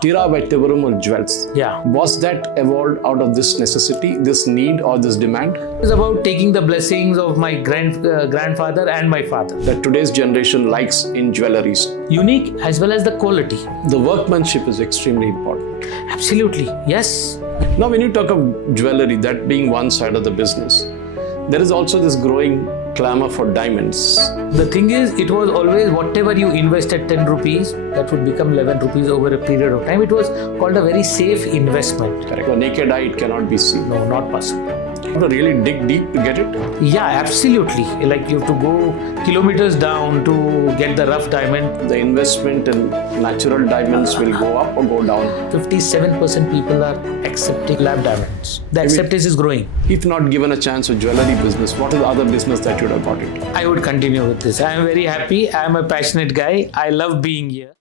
Tiraa by Tibarumal jewels. Yeah. Was that evolved out of this necessity, this need or this demand? It's about taking the blessings of my grandfather and my father. That today's generation likes in jewelleries. Unique as well as the quality. The workmanship is extremely important. Absolutely. Yes. Now when you talk of jewellery, that being one side of the business, there is also this growing clamor for diamonds. The thing is, it was always whatever you invest at 10 rupees, that would become 11 rupees over a period of time. It was called a very safe investment. Correct. For naked eye, it cannot be seen. No, not possible. You have to really dig deep to get it. Yeah, absolutely. Like you have to go kilometers down to get the rough diamond. The investment in natural diamonds will go up or go down. 57% people are accepting lab diamonds. The acceptance is growing. If not given a chance with jewellery business, what is the other business that you would have got into? I would continue with this. I am very happy. I am a passionate guy. I love being here.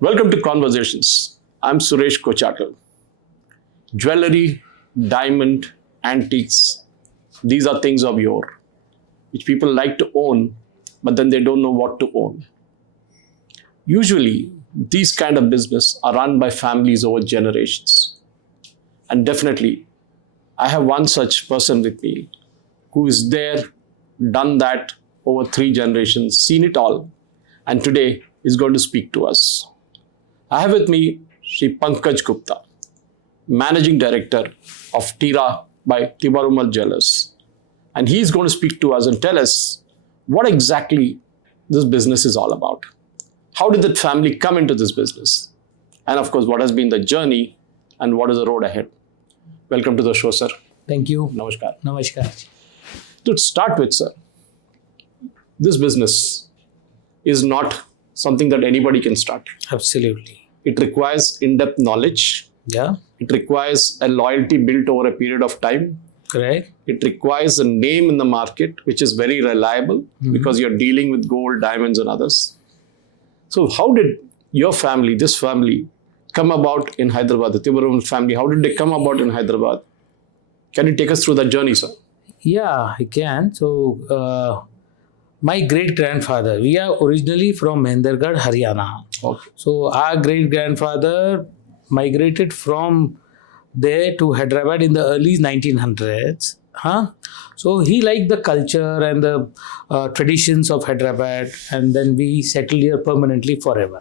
Welcome to Conversations. I'm Suresh Kochakal. Jewellery, diamond, antiques, these are things of yore, which people like to own, but then they don't know what to own. Usually, these kind of business are run by families over generations. And definitely, I have one such person with me who is there, done that over 3 generations, seen it all, and today is going to speak to us. I have with me Sri Pankaj Gupta, Managing Director of Tiraa by Tibarumal Jewellers. And he is going to speak to us and tell us what exactly this business is all about. How did that family come into this business? And of course, what has been the journey and what is the road ahead? Welcome to the show, sir. Thank you. Namaskar. Namaskar. To start with, sir, this business is not something that anybody can start. Absolutely. It requires in-depth knowledge. Yeah. It requires a loyalty built over a period of time. Correct. It requires a name in the market, which is very reliable because you're dealing with gold, diamonds, and others. So how did your family, this family, come about in Hyderabad, the Tibarumal family? How did they come about in Hyderabad? Can you take us through that journey, sir? Yeah, I can. So, my great-grandfather, we are originally from Mahendragarh, Haryana. Okay. So, our great-grandfather migrated from there to Hyderabad in the early 1900s. So, he liked the culture and the traditions of Hyderabad, and then we settled here permanently forever.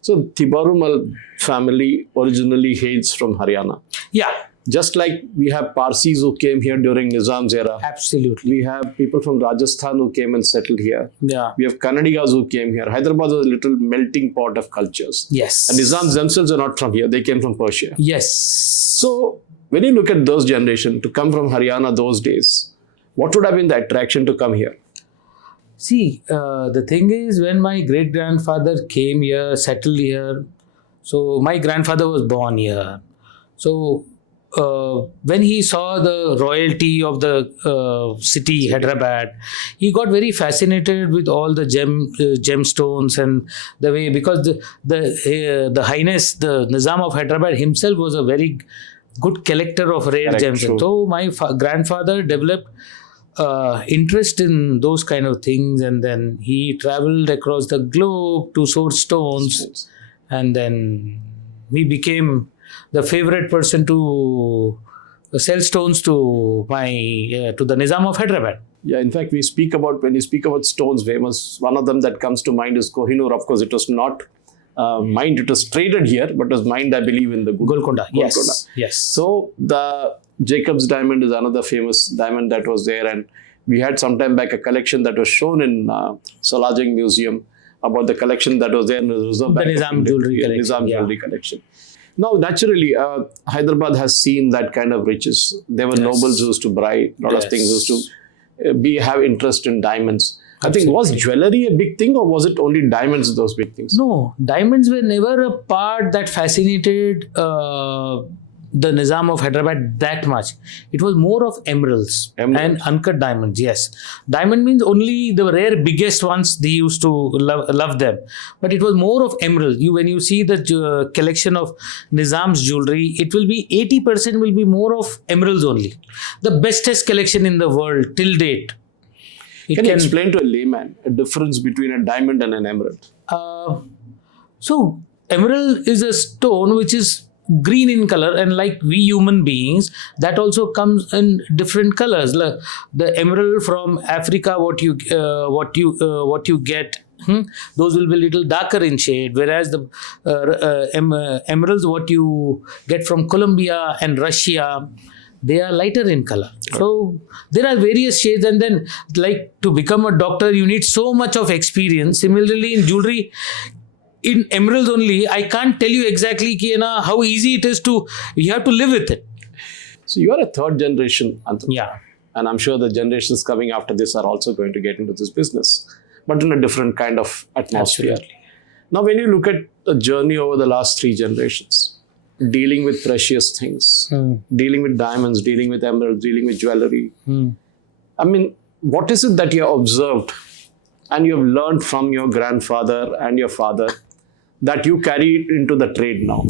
So, Tibarumal family originally hails from Haryana. Yeah, Just like we have Parsis who came here during Nizam's era. absolutely. We have people from Rajasthan who came and settled here. Yeah. We have Kannadigas who came here. Hyderabad was a little melting pot of cultures. Yes. And Nizams themselves are not from here. They came from Persia. Yes. So when you look at those generation to come from Haryana those days, what would have been the attraction to come here? See, the thing is, when my great-grandfather came here, settled here, so my grandfather was born here. So, when he saw the royalty of the city, Hyderabad, he got very fascinated with all the gemstones and the way, because the Highness, the Nizam of Hyderabad himself was a very good collector of rare Correct, gems. true. So, my grandfather developed interest in those kind of things, and then he traveled across the globe to source stones, and then he became the favorite person to sell stones to to the Nizam of Hyderabad. Yeah, in fact, when you speak about stones, famous, one of them that comes to mind is Kohinoor. Of course, it was not mined, it was traded here, but it was mined, I believe, in the Golconda. Yes. Yes. So the Jacob's diamond is another famous diamond that was there, and we had some time back a collection that was shown in Salajing Museum about the collection that was there in the Reserve Bank of Nizam India. jewelry Yeah, collection, Nizam yeah. jewelry collection. Now, naturally, Hyderabad has seen that kind of riches. There were nobles who used to buy a lot of things, who used to have interest in diamonds. I think, was jewellery a big thing, or was it only diamonds, those big things? No, diamonds were never a part that fascinated the Nizam of Hyderabad that much. It was more of emeralds and uncut diamonds. Yes, diamond means only the rare biggest ones. They used to love them, but it was more of emerald. When you see the collection of Nizam's jewelry, it will be 80% will be more of emeralds only. The bestest collection in the world till date. Can you explain to a layman a difference between a diamond and an emerald? So emerald is a stone which is green in color, and like we human beings, that also comes in different colors. Like the emerald from Africa, what you get, those will be little darker in shade, whereas the emeralds what you get from Colombia and Russia, they are lighter in color. So there are various shades, and then like to become a doctor you need so much of experience. Similarly in jewelry, in emeralds only, I can't tell you exactly how easy it is to, you have to live with it. So you are a third generation entrepreneur. Yeah. And I'm sure the generations coming after this are also going to get into this business, but in a different kind of atmosphere. Absolutely. Now, when you look at the journey over the last 3 generations, dealing with precious things, dealing with diamonds, dealing with emeralds, dealing with jewelry, I mean, what is it that you have observed and you have learned from your grandfather and your father that you carry into the trade now?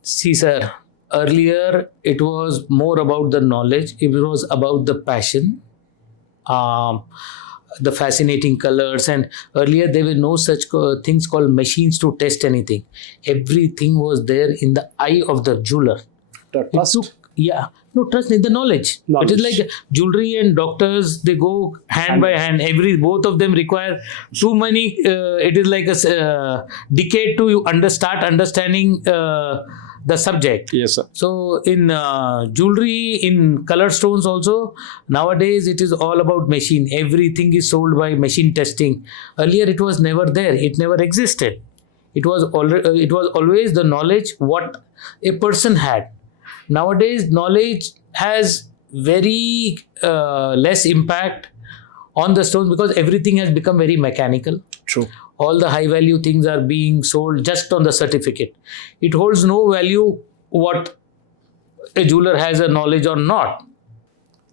See, sir, earlier it was more about the knowledge, it was about the passion, the fascinating colors, and earlier there were no such things called machines to test anything. Everything was there in the eye of the jeweler. The trust? Trust in the knowledge. It is like jewelry and doctors, they go hand by hand. Both of them require too many. It is like a decade to start understanding the subject. Yes, sir. So in jewelry, in color stones also, nowadays it is all about machine. Everything is sold by machine testing. Earlier it was never there. It never existed. It was always the knowledge what a person had. Nowadays, knowledge has very less impact on the stones because everything has become very mechanical. True. All the high value things are being sold just on the certificate. It holds no value what a jeweler has a knowledge or not.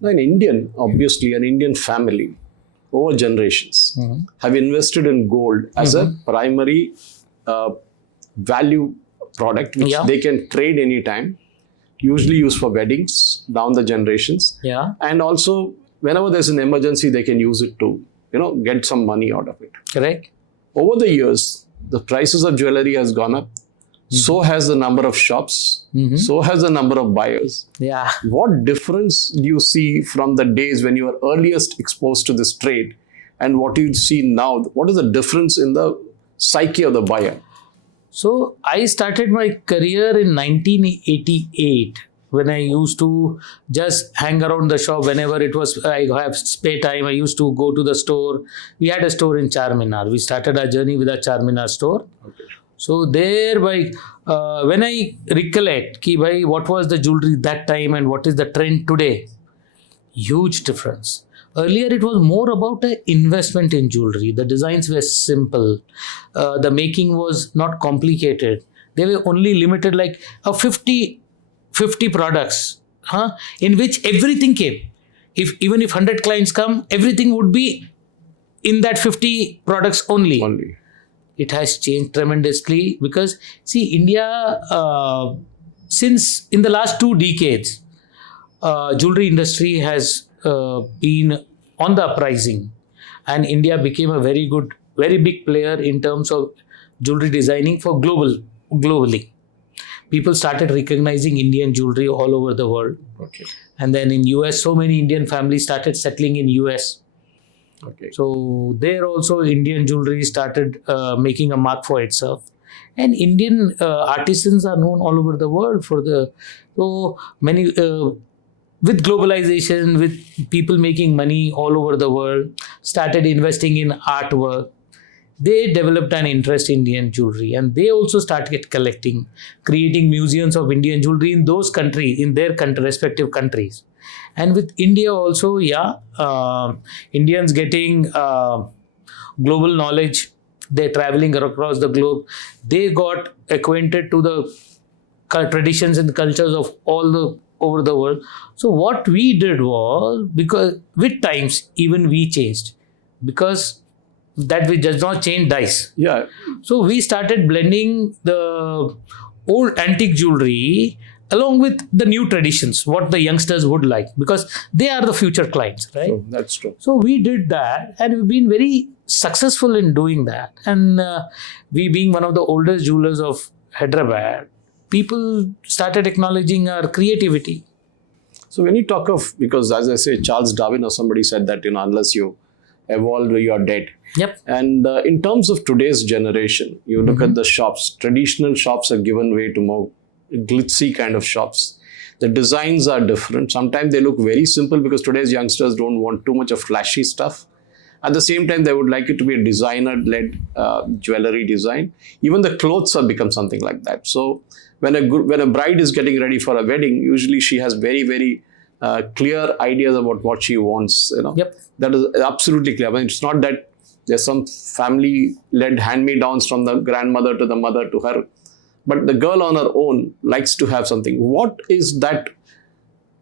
Now, an Indian family over generations have invested in gold as a primary value product which they can trade anytime. Usually used for weddings down the generations. Yeah. And also, whenever there's an emergency, they can use it to, get some money out of it. Correct. Over the years, the prices of jewelry has gone up. So has the number of shops. So has the number of buyers. Yeah. What difference do you see from the days when you were earliest exposed to this trade and what you see now? What is the difference in the psyche of the buyer? So I started my career in 1988 when I used to just hang around the shop whenever it was I have spare time. I used to go to the store. We had a store in Charminar. We started our journey with a Charminar store. Okay. So there when I recollect what was the jewelry that time and what is the trend today, huge difference. Earlier, it was more about an investment in jewelry. The designs were simple. The making was not complicated. They were only limited like 50 products in which everything came. Even if 100 clients come, everything would be in that 50 products only. It has changed tremendously because, see, India, since in the last 2 decades, jewelry industry has been on the uprising, and India became a very big player in terms of jewelry designing for globally. People started recognizing Indian jewelry all over the world. Okay. And then in US, so many Indian families started settling in US. Okay. So there also Indian jewelry started making a mark for itself. And Indian artisans are known all over the world for so many. With globalization, with people making money all over the world, started investing in artwork. They developed an interest in Indian jewelry, and they also started collecting, creating museums of Indian jewelry in those countries, in their respective countries. And with India also, Indians getting global knowledge. They're traveling across the globe. They got acquainted to the traditions and cultures of all over the world. So what we did was, because with times even we changed, because that we does not change dice. Yeah. So we started blending the old antique jewelry along with the new traditions, what the youngsters would like, because they are the future clients, right? So that's true. So we did that, and we've been very successful in doing that. And we being one of the oldest jewelers of Hyderabad, people started acknowledging our creativity. So when you talk of, because as I say, Charles Darwin or somebody said that, unless you evolve, you are dead. Yep. And in terms of today's generation, you look at the shops, traditional shops have given way to more glitzy kind of shops. The designs are different. Sometimes they look very simple because today's youngsters don't want too much of flashy stuff. At the same time, they would like it to be a designer-led jewelry design. Even the clothes have become something like that. So when a bride is getting ready for a wedding, usually she has very, very clear ideas about what she wants. Yep. That is absolutely clear. I mean, it's not that there's some family-led hand-me-downs from the grandmother to the mother to her, but the girl on her own likes to have something. What is that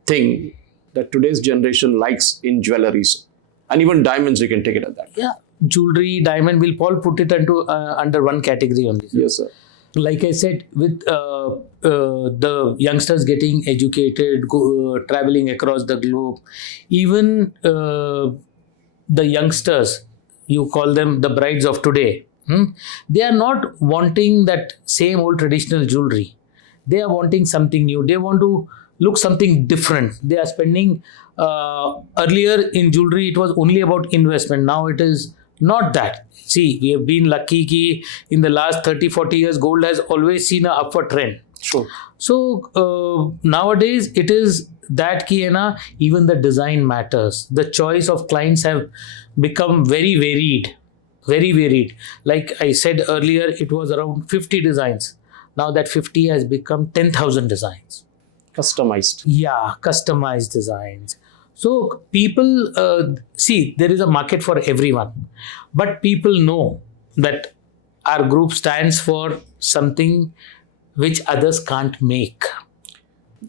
thing that today's generation likes in jewelries? And even diamonds, we can take it at that. Yeah, jewelry, diamond, we'll all put it under one category only. Yes, sir. Like I said, with the youngsters getting educated, traveling across the globe, even the youngsters, you call them the brides of today, they are not wanting that same old traditional jewelry. They are wanting something new. They want to look something different. They are spending, earlier in jewelry, it was only about investment. Now it is not that. See, we have been lucky ki in the last 30, 40 years, gold has always seen an upward trend. Sure. So nowadays it is that ki even the design matters. The choice of clients have become very varied. Very varied. Like I said earlier, it was around 50 designs. Now that 50 has become 10,000 designs. Customized. Yeah, customized designs. So people, see, there is a market for everyone. But people know that our group stands for something which others can't make.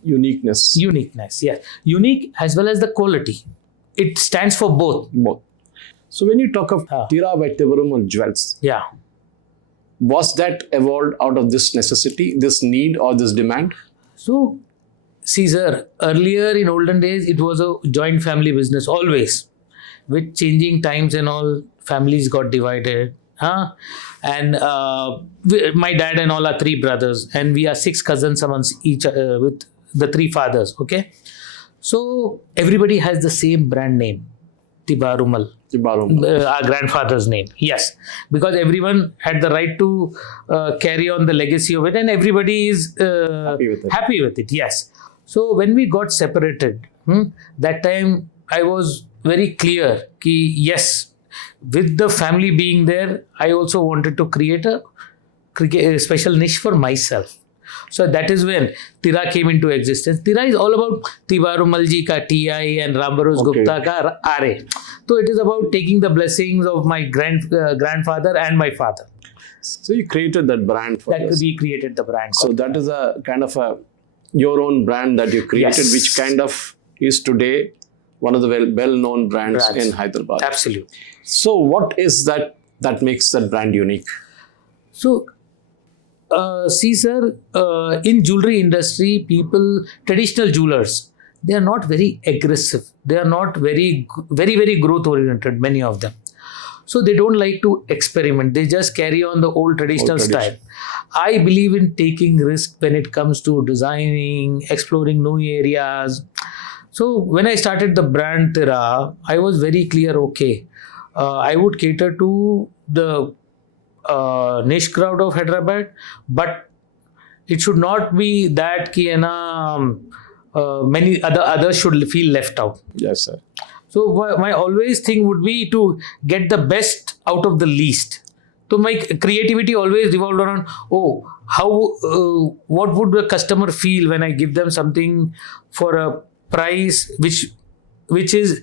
Uniqueness. Uniqueness, yes. Unique as well as the quality. It stands for both. Both. So when you talk of Tiraa by Tibarumal jewels, Yeah. was that evolved out of this necessity, this need or this demand? So, Caesar, earlier in olden days, it was a joint family business always. With changing times and all, families got divided. And my dad and all are 3 brothers, and we are 6 cousins amongst each with the 3 fathers. Okay, so everybody has the same brand name, Tibarumal. Our grandfather's name, yes, because everyone had the right to carry on the legacy of it, and everybody is happy with it. Yes. So when we got separated, that time I was very clear ki yes, with the family being there, I also wanted to create a special niche for myself. So that is when Tiraa came into existence. Tiraa is all about Tibarumal ji ka TI and Pankaj Gupta ka RA. So it is about taking the blessings of my grandfather and my father. So you created that brand for us. We created the brand. So that is a kind of your own brand that you created, Yes. which kind of is today one of the well-known brands in Hyderabad. Absolutely. So what is that makes that brand unique? So, Caesar, in jewelry industry, traditional jewelers, they are not very aggressive. They are not very growth oriented, many of them. So they don't like to experiment. They just carry on the old traditional style. I believe in taking risk when it comes to designing, exploring new areas. So when I started the brand Tiraa, I was very clear, okay, I would cater to the niche crowd of Hyderabad, but it should not be that ki many others should feel left out. Yes, sir. So my always thing would be to get the best out of the least. So my creativity always revolved around, what would the customer feel when I give them something for a price which is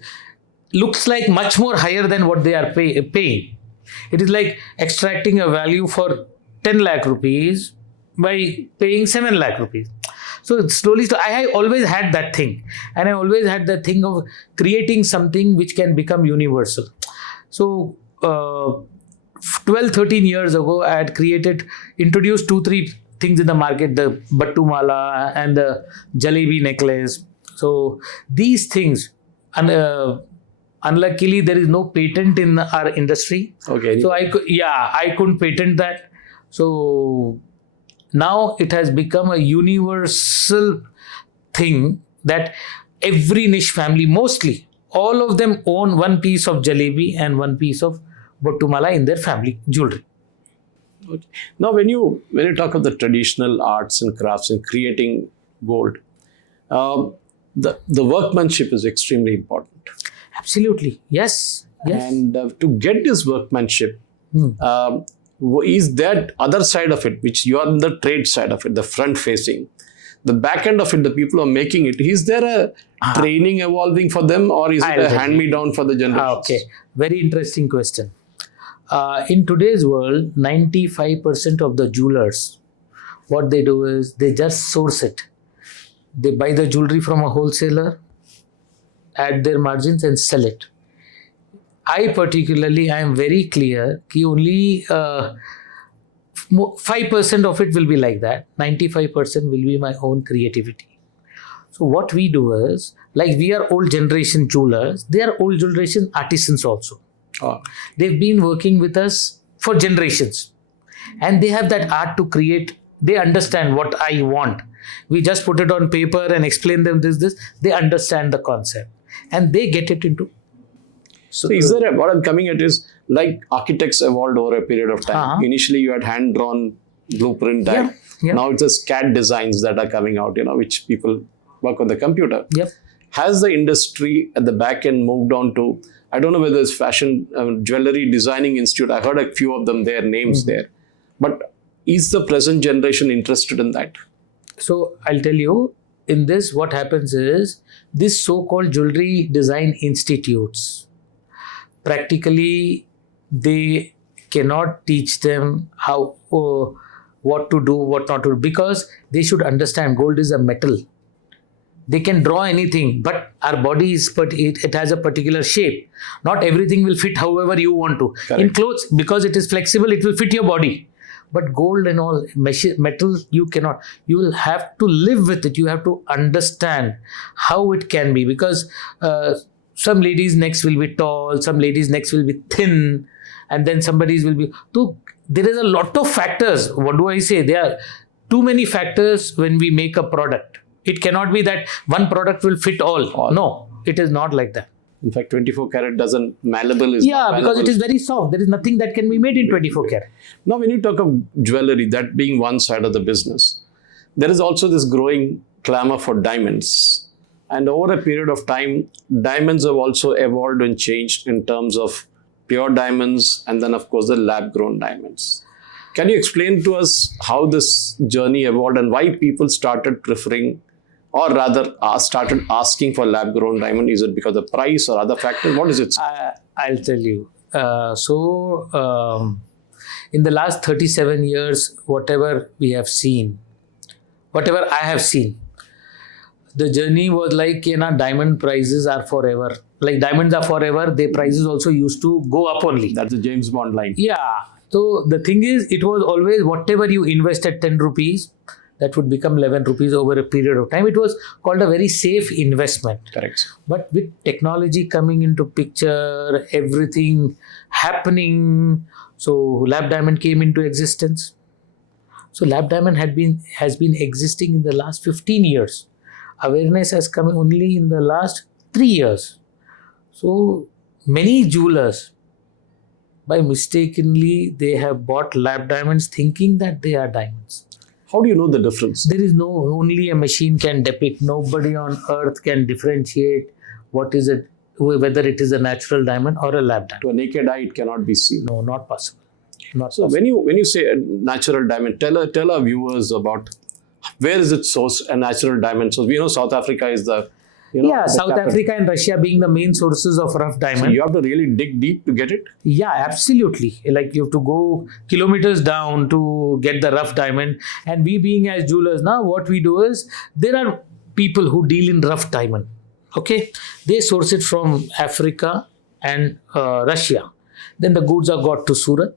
looks like much more higher than what they are paying. It is like extracting a value for 10 lakh rupees by paying 7 lakh rupees. So slowly, I always had that thing. And I always had that thing of creating something which can become universal. So 12, 13 years ago, I had introduced 2-3 things in the market, the Battu Mala and the Jalebi necklace. So these things, and unluckily there is no patent in our industry. Okay. So I couldn't patent that. So now it has become a universal thing that every niche family, mostly all of them own one piece of jalebi and one piece of bottumala in their family jewelry. Okay. Now, when you talk of the traditional arts and crafts and creating gold, the workmanship is extremely important. Absolutely, yes. And to get this workmanship, is that other side of it, which you are in the trade side of it, the front facing, the back end of it, the people who are making it, is there a training evolving for them, or is it a hand me down for the generations? Okay, very interesting question. In today's world, 95% of the jewelers, what they do is they just source it. They buy the jewelry from a wholesaler, add their margins and sell it. I am very clear that only 5% of it will be like that. 95% will be my own creativity. So what we do is, like we are old generation jewelers, they are old generation artisans also. They've been working with us for generations. And they have that art to create. They understand what I want. We just put it on paper and explain them this. They understand the concept. And they get it into. So is there what I'm coming at is like architects evolved over a period of time. Initially you had hand-drawn blueprint type. Now it's just CAD designs that are coming out, which people work on the computer. Has the industry at the back end moved on to, I don't know whether it's fashion jewelry designing institute. I heard a few of them, their names there. But is the present generation interested in that? So I'll tell you, in this what happens is, this so-called jewelry design institutes, practically they cannot teach them how, what to do, what not to do, because they should understand gold is a metal. They can draw anything, but our body is, but it has a particular shape. Not everything will fit however you want to. Correct. In clothes, because it is flexible, it will fit your body. But gold and all, metal, you cannot. You will have to live with it. You have to understand how it can be. Because some ladies' necks will be tall, some ladies' necks will be thin, and then somebody's will be... So there is a lot of factors. What do I say? There are too many factors when we make a product. It cannot be that one product will fit all. No, it is not like that. In fact, 24 karat doesn't malleable. Because it is very soft. There is nothing that can be made in 24 karat. Now, when you talk of jewelry, that being one side of the business, there is also this growing clamor for diamonds. And over a period of time, diamonds have also evolved and changed in terms of pure diamonds and then, of course, the lab-grown diamonds. Can you explain to us how this journey evolved and why people started preferring, or rather started asking for lab-grown diamond? Is it because of price or other factors? What is it? I'll tell you. In the last 37 years, whatever we have seen, whatever I have seen, the journey was like, diamond prices are forever. Like diamonds are forever, their prices also used to go up only. That's a James Bond line. Yeah. So the thing is, it was always whatever you invested 10 rupees, that would become 11 rupees over a period of time. It was called a very safe investment. Correct. But with technology coming into picture, everything happening, so lab diamond came into existence. So lab diamond has been existing in the last 15 years. Awareness has come only in the last 3 years. So many jewelers, by mistakenly, they have bought lab diamonds thinking that they are diamonds. How do you know the difference? There is only a machine can depict. Nobody on earth can differentiate what is it, whether it is a natural diamond or a lab diamond. To a naked eye, it cannot be seen. No, not possible. So when you say a natural diamond, tell our viewers about where is it sourced, a natural diamond. So we know South Africa is the South Africa and Russia being the main sources of rough diamond. So you have to really dig deep to get it? Yeah, absolutely. Like you have to go kilometers down to get the rough diamond. And we being as jewelers now, what we do is, there are people who deal in rough diamond. Okay. They source it from Africa and Russia. Then the goods are got to Surat.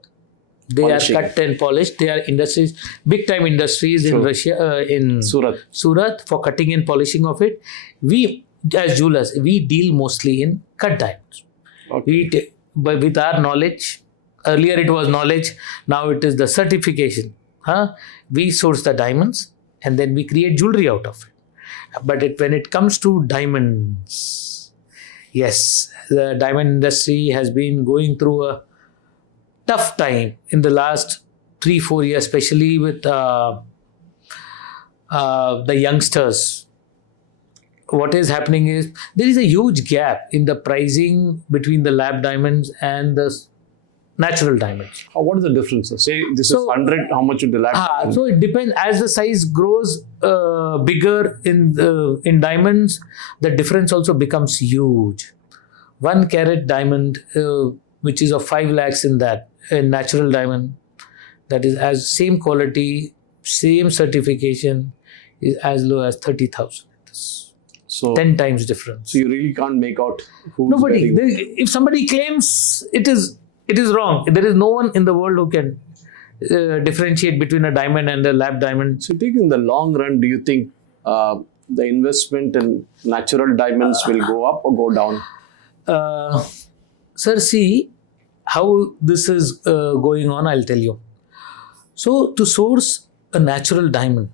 They Polishing. are cut and polished. They are industries, big time industries in True. Russia, in Surat. for cutting and polishing of it. We, as jewelers, we deal mostly in cut diamonds. Okay. But with our knowledge, earlier it was knowledge, now it is the certification. We source the diamonds and then we create jewelry out of it. But when it comes to diamonds, yes, the diamond industry has been going through a tough time in the last 3-4 years, especially with the youngsters. What is happening is there is a huge gap in the pricing between the lab diamonds and the natural diamonds. What is the difference? Say this is 100, how much would the lab? So it depends. As the size grows bigger in diamonds, the difference also becomes huge. 1 carat diamond, which is of 5 lakhs in natural diamond, that is as same quality, same certification, is as low as 30,000. So 10 times difference. So you really can't make out who's Nobody. betting. If somebody claims it is wrong. There is no one in the world who can differentiate between a diamond and a lab diamond. So in the long run, do you think the investment in natural diamonds will go up or go down? Sir, see how this is going on, I'll tell you. So to source a natural diamond,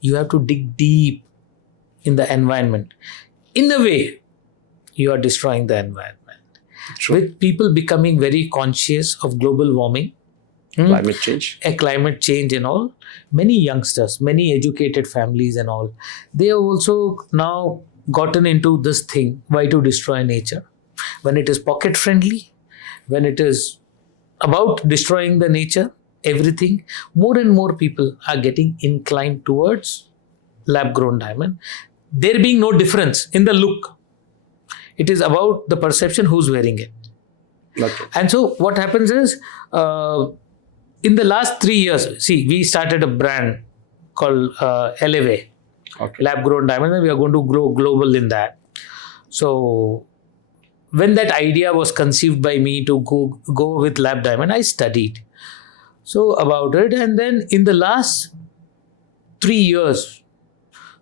you have to dig deep in the environment. In a way, you are destroying the environment. True. With people becoming very conscious of global warming, Climate change. Climate change and all, many youngsters, many educated families and all, they have also now gotten into this thing, why to destroy nature. When it is pocket friendly, when it is about destroying the nature, everything, more and more people are getting inclined towards lab grown diamond. There being no difference in the look. It is about the perception who's wearing it. Okay. And so what happens is, in the last 3 years, see, we started a brand called Eleve, lab grown diamond, and we are going to grow global in that. So when that idea was conceived by me to go with lab diamond, I studied so about it. And then in the last 3 years,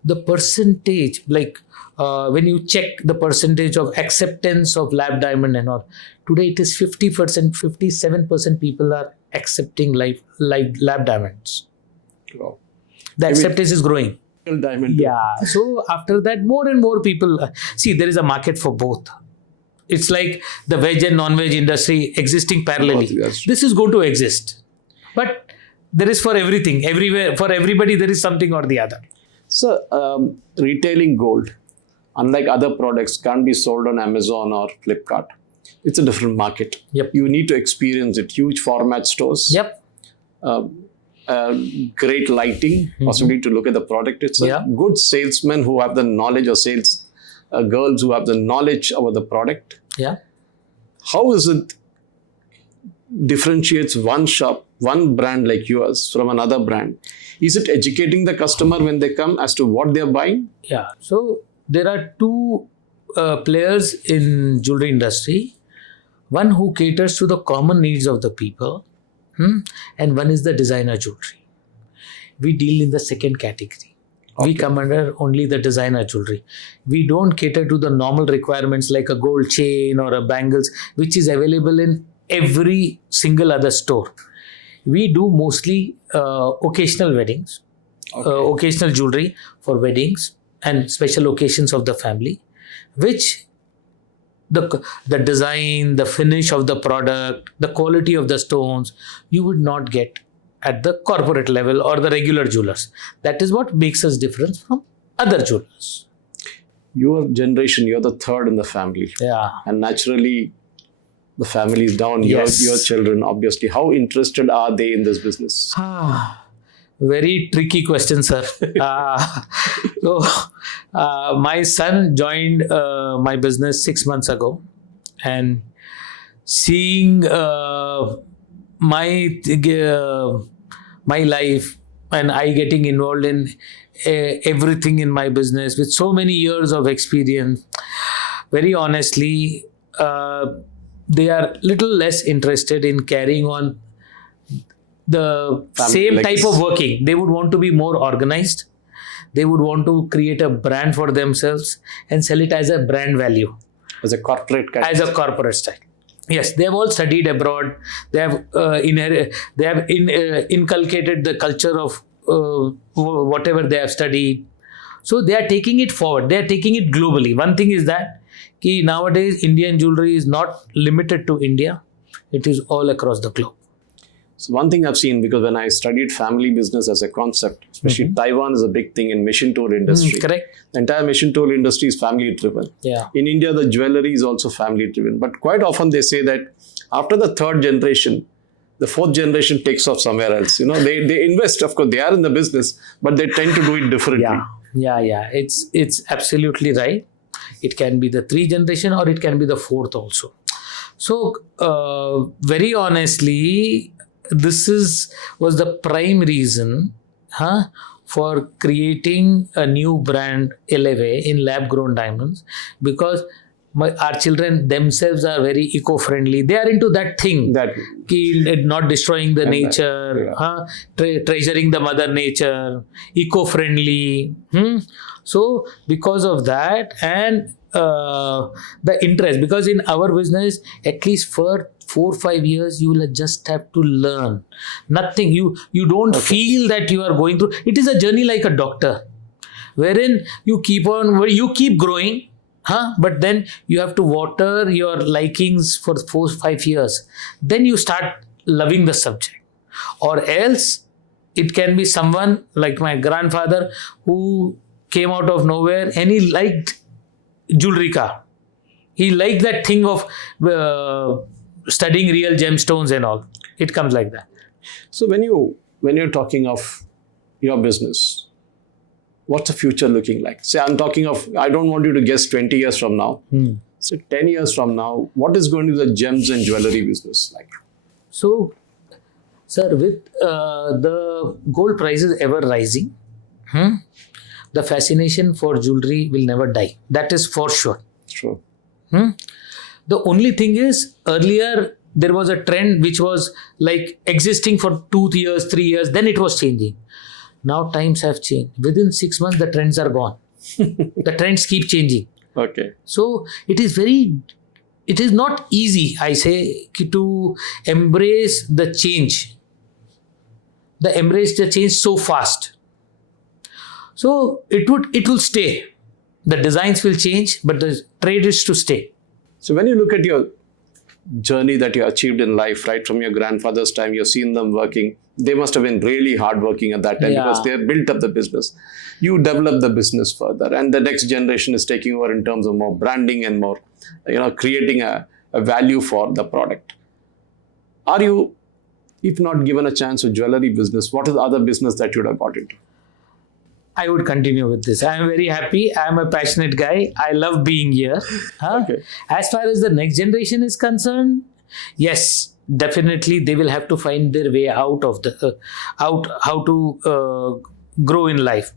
the percentage, when you check the percentage of acceptance of lab diamond and all, today it is 50%, 57% people are accepting lab diamonds. Wow. The acceptance is growing. Diamond. Yeah. So after that, more and more people, see, there is a market for both. It's like the veg and non-veg industry existing parallelly. This is going to exist. But there is for everything, everywhere, for everybody, there is something or the other. So, retailing gold, unlike other products, can't be sold on Amazon or Flipkart. It's a different market. Yep. You need to experience it. Huge format stores. Yep. Great lighting, possibly to look at the product. It's a good salesman who have the knowledge, or sales girls who have the knowledge about the product. Yeah. How is it differentiates one shop, one brand like yours from another brand? Is it educating the customer when they come as to what they're buying? Yeah. So there are two players in jewelry industry. One who caters to the common needs of the people, and one is the designer jewelry. We deal in the second category. Okay. We come under only the designer jewelry. We don't cater to the normal requirements like a gold chain or a bangles, which is available in every single other store. We do mostly occasional weddings, occasional jewelry for weddings and special occasions of the family, which the design, the finish of the product, the quality of the stones, you would not get at the corporate level or the regular jewelers. That is what makes us different from other jewelers. Your generation, you're the third in the family. Yeah. And naturally, the family is down. Yes. Your children, obviously. How interested are they in this business? Very tricky question, sir. My son joined my business 6 months ago, and seeing my life and I getting involved in everything in my business with so many years of experience, very honestly, they are little less interested in carrying on the Family same like type this. of working. They would want to be more organized. They would want to create a brand for themselves and sell it as a brand value, As a corporate kind. as a corporate style. Yes, they have all studied abroad. They have inculcated the culture of whatever they have studied. So they are taking it forward. They are taking it globally. One thing is that nowadays Indian jewelry is not limited to India. It is all across the globe. So one thing I've seen, because when I studied family business as a concept, especially Taiwan is a big thing in machine tool industry. Correct. The entire machine tool industry is family driven. Yeah. In India, the jewelry is also family driven. But quite often they say that after the third generation, the fourth generation takes off somewhere else. They invest, of course, they are in the business, but they tend to do it differently. Yeah. It's absolutely right. It can be the 3rd generation or it can be the 4th also. So very honestly, this was the prime reason for creating a new brand, Eleve, in lab grown diamonds, because our children themselves are very eco-friendly. They are into that thing, not destroying the nature, treasuring the mother nature, eco-friendly. So because of that and the interest, because in our business, at least for 4-5 years, you will just have to learn. Nothing. You don't feel that you are going through. It is a journey like a doctor, wherein you keep growing. But then you have to water your likings for 4-5 years. Then you start loving the subject. Or else it can be someone like my grandfather who came out of nowhere and he liked jewelry ka. He liked that thing of studying real gemstones and all. It comes like that. So when you're talking of your business, what's the future looking like? Say, I don't want you to guess 20 years from now. So 10 years from now, what is going to be the gems and jewelry business like? So, sir, with the gold prices ever rising, the fascination for jewelry will never die. That is for sure. True. The only thing is, earlier there was a trend which was like existing for 2 years, 3 years, then it was changing. Now times have changed. Within 6 months, the trends are gone. The trends keep changing. Okay. So it is not easy, I say, to embrace the change. Embrace the change so fast. So it will stay. The designs will change, but the trade is to stay. So when you look at your journey that you achieved in life, right from your grandfather's time, you've seen them working. They must have been really hardworking at that time because they have built up the business. You develop the business further, and the next generation is taking over in terms of more branding and more, creating a value for the product. Are you, if not given a chance with jewelry business, what is the other business that you would have got into? I would continue with this. I am very happy. I am a passionate guy. I love being here. Okay. As far as the next generation is concerned, yes, definitely they will have to find their way out of how to grow in life.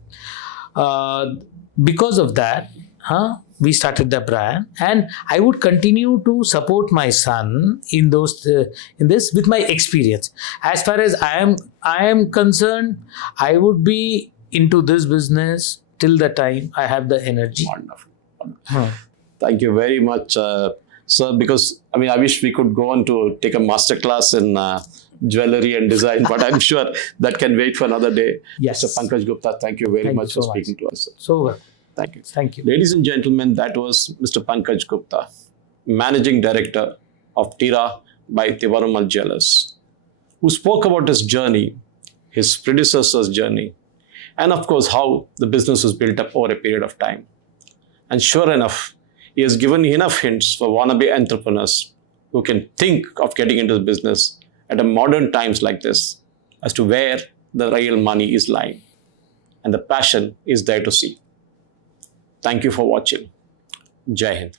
Because of that, we started the brand, and I would continue to support my son in this with my experience. As far as I am concerned, I would be into this business till the time I have the energy. Wonderful. Thank you very much, sir. Because I wish we could go on to take a masterclass in jewelry and design, but I'm sure that can wait for another day. Yes. Mr. Pankaj Gupta, thank you very much for speaking to us, sir. So, thank you. Thank you. Ladies and gentlemen, that was Mr. Pankaj Gupta, Managing Director of Tiraa by Tibarumal Jewellers, who spoke about his journey, his predecessor's journey, and of course, how the business was built up over a period of time. And sure enough, he has given enough hints for wannabe entrepreneurs who can think of getting into the business at a modern times like this as to where the real money is lying. And the passion is there to see. Thank you for watching. Jai Hind.